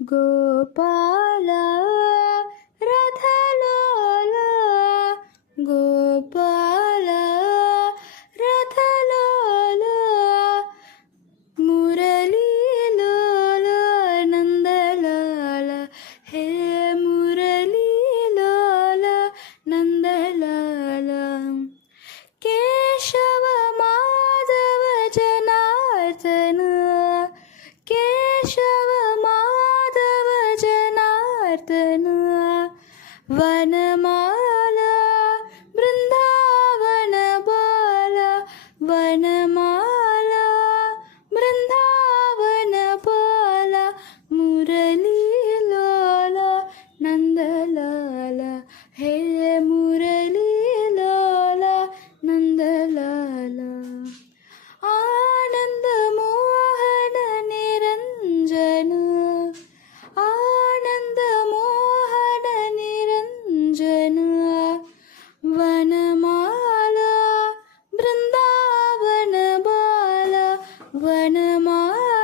Gopal रथलोल Gopal रथलोल मुरलीलोल Nandlal हे मुरलीलोल Nandlal Keshav Madhav Janardan Keshav Madhav Janardan वनमाला Brindavan बाला वनमाला Brindavan बाला मुरलीलोल Nandlal हे मुरलीलोल Nandlal Anand Mohan Niranjan Anand Mohan Niranjan वनमाला Brindavan बाला वनमाला